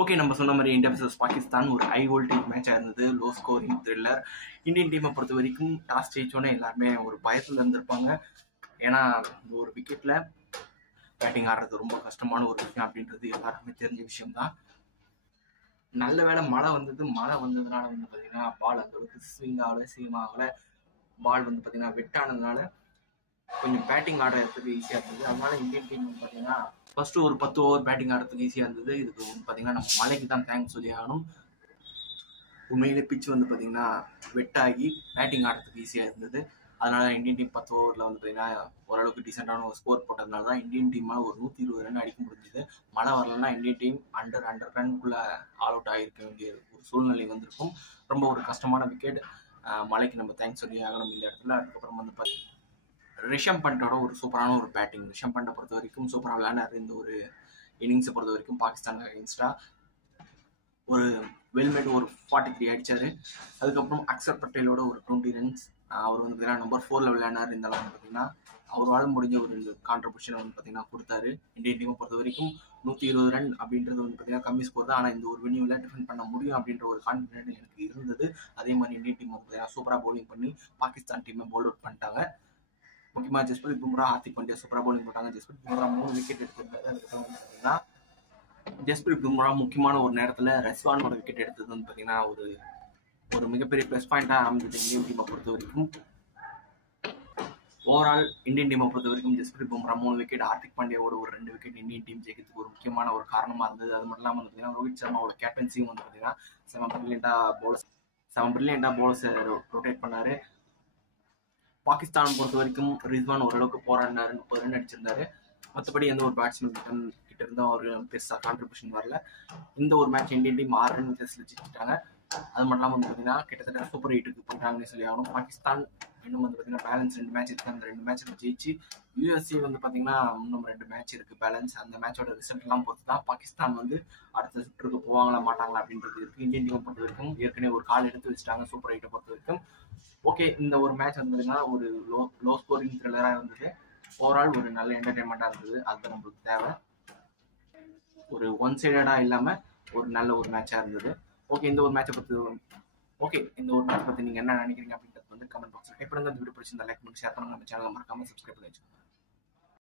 Okay, நம்ம சொன்ன மாதிரி இந்தியா vs பாகிஸ்தான் ஒரு ஹை வோல்டேஜ் மேட்சாக இருந்தது. Low scoring thriller. இந்தியன் டீமை பொறுத்த வரைக்கும் டாஸ் ஜெயிச்சோன்னே எல்லாருமே ஒரு பயத்தில் இருந்திருப்பாங்க. ஏன்னா ஒரு விக்கெட்டில் பேட்டிங் ஆடுறது ரொம்ப கஷ்டமான ஒரு விஷயம் அப்படின்றது எல்லாருக்குமே தெரிஞ்ச விஷயம்தான். நல்ல வேளை மழை வந்தது. மழை வந்ததுனால வந்து பார்த்தீங்கன்னா பால் அந்த அளவுக்கு ஸ்விங் ஆகலை, சீம் ஆகலை. பால் வந்து பார்த்தீங்கன்னா வெட்டானதுனால கொஞ்சம் பேட்டிங் ஆடுறதுக்கு ஈஸியாக இருந்தது. அதனால இந்தியன் டீம் வந்து பார்த்தீங்கன்னா ஃபர்ஸ்ட் ஒரு 10 ஓவர் பேட்டிங் ஆடுறதுக்கு ஈஸியாக இருந்தது. இதுக்கு வந்து பார்த்தீங்கன்னா நம்ம மழைக்கு தான் தேங்க்ஸ் சொல்லி ஆகணும். உண்மையிலே பிச் வந்து பார்த்தீங்கன்னா வெட்டாகி பேட்டிங் ஆடுறதுக்கு ஈஸியாக இருந்தது. அதனால இந்தியன் டீம் 10 ஓவரில் வந்து பார்த்தீங்கன்னா ஓரளவுக்கு டீசெண்டான ஒரு ஸ்கோர் போட்டதுனால தான் இந்தியன் டீமால் ஒரு 120 ரன் அடிக்க முடிஞ்சது. மழை வரலன்னா இந்தியன் டீம் அண்டர் ரன்குள்ளே ஆல் அவுட் ஆகிருக்க வேண்டிய ஒரு சூழ்நிலை வந்திருக்கும். ரொம்ப ஒரு கஷ்டமான விக்கெட். மழைக்கு நம்ம தேங்க்ஸ் சொல்லி ஆகணும் இந்த இடத்துல. அதுக்கப்புறம் வந்து ரிஷப் பண்டோட ஒரு சூப்பரான ஒரு பேட்டிங். ரிஷப் பண்டை பொறுத்த வரைக்கும் சூப்பராக விளையாடுறாரு. இந்த ஒரு இன்னிங்ஸை பொறுத்த வரைக்கும் பாகிஸ்தான் அகேன்ஸ்டா ஒரு வெல்மேட் ஒரு 43 அடிச்சாரு. அதுக்கப்புறம் அக்சர் பட்டேலோட ஒரு 20 ரன்ஸ். அவர் வந்து பார்த்தீங்கன்னா நம்பர் 4ல் விளையாடினார். இந்த அளவு பார்த்தீங்கன்னா அவரால் முடிஞ்ச ஒரு கான்ட்ரிபியூஷன் வந்து பார்த்தீங்கன்னா கொடுத்தாரு. இந்தியன் டீமை பொறுத்த வரைக்கும் 120 ரன் அப்படின்றது வந்து பார்த்தீங்கன்னா கம்மி ஸ்கோர் தான். ஆனால் இந்த ஒரு வினியூவில் டிஃபெண்ட் பண்ண முடியும் அப்படின்ற ஒரு கான்ஃபிடென்ட் எனக்கு இருந்தது. அதே மாதிரி இந்தியன் டீம் வந்து பார்த்தீங்கன்னா சூப்பராக பவுலிங் பண்ணி பாகிஸ்தான் டீமை பவுல் அவுட் பண்ணிட்டாங்க. முக்கியமாக ஜஸ்பிரீத் பும்ரா, ஹார்திக் பாண்டியா சூப்பராக பவுலிங் போட்டாங்க. ஜஸ்பிரீத் பும்ரா 3 விக்கெட் எடுத்திருந்தாரு. அதுக்கப்புறம் வந்து பார்த்தீங்கன்னா ஜஸ்பிரீத் பும்ரா முக்கியமான ஒரு நேரத்தில் ரெஸ்வானோட விக்கெட் எடுத்தது வந்து பார்த்தீங்கன்னா ஒரு மிகப்பெரிய ப்ளஸ் பாயிண்டாக அமைந்தது இந்தியன் டீமை பொறுத்த வரைக்கும். ஓவரால் இந்தியன் டீமை பொறுத்த வரைக்கும் ஜஸ்பிரீத் பும்ரா 3 விக்கெட், ஹார்திக் பாண்டியாவோட ஒரு 2 விக்கெட் இந்தியன் டீம் ஜெயிக்கிறதுக்கு ஒரு முக்கியமான ஒரு காரணமாக இருந்தது. அது மட்டும் இல்லாமல் வந்து பார்த்தீங்கன்னா ரோஹித் சர்மாவோட கேப்டன்சியும் வந்து பார்த்தீங்கன்னா செம பிரில்லியண்டாக பவுலர்ஸை ரொட்டேட் பண்ணார். பாகிஸ்தான் பொறுத்த வரைக்கும் ரிஸ்வான் ஓரளவுக்கு போராடினாரு, 30 ரன் அடிச்சிருந்தாரு. மற்றபடி எந்த ஒரு பேட்ஸ்மேன் கிட்ட இருந்தும் அவர் பெருசாக கான்ட்ரிபியூஷன் வரல. இந்த ஒரு மேட்ச் இந்தியன் டீம் 6 ரன் வித்தியாசத்தில் ஜெயிச்சிட்டாங்க. அது மட்டும் இல்லாமல் வந்து பார்த்தீங்கன்னா கிட்டத்தட்ட சூப்பர் 8க்கு போயிட்டாங்கன்னு சொல்லி ஆகணும். பாகிஸ்தான் இன்னும் வந்து பார்த்தீங்கன்னா பேலன்ஸ் 2 மேட்ச் இருக்குது. அந்த 2 மேட்ச்சில் ஜெயிச்சு யூஎஸ்ஏ வந்து பார்த்தீங்கன்னா இன்னும் 2 மேட்ச் இருக்குது பேலன்ஸ். அந்த மேட்சோட ரிசல்ட்லாம் பொறுத்து தான் பாகிஸ்தான் வந்து அடுத்த சுற்றுக்கு போவாங்களா மாட்டாங்களா அப்படின்றது இருக்குது. இந்தியன் டீமை பொறுத்த வரைக்கும் ஏற்கனவே ஒரு கால் எடுத்து வச்சுட்டாங்க சூப்பர் 8 பொறுத்த வரைக்கும். ஓகே, இந்த ஒரு மேட்ச் வந்து பார்த்தீங்கன்னா ஒரு லோ ஸ்கோரிங் த்ரில்லராக இருந்தது. ஓவரால் ஒரு நல்ல என்டர்டைன்மெண்ட்டாக இருந்தது. அதுதான் நம்மளுக்கு தேவை. ஒரு ஒன் சைடடாக இல்லாமல் ஒரு நல்ல ஒரு மேட்சாக இருந்தது. ஓகே, இந்த ஒரு மேட்சை பற்றி நீங்கள் என்ன நினைக்கிறீங்க அப்படின்றது வந்து கமெண்ட் பாக்ஸில் டைப் பண்ணுங்க. இந்த வீடியோ பிடிச்சிருந்தா லைக் பண்ணி ஷேர் பண்ணுங்க. நம்ம சேனலை மறக்காமல் சப்ஸ்கிரைப் பண்ணி வச்சுக்கோங்க.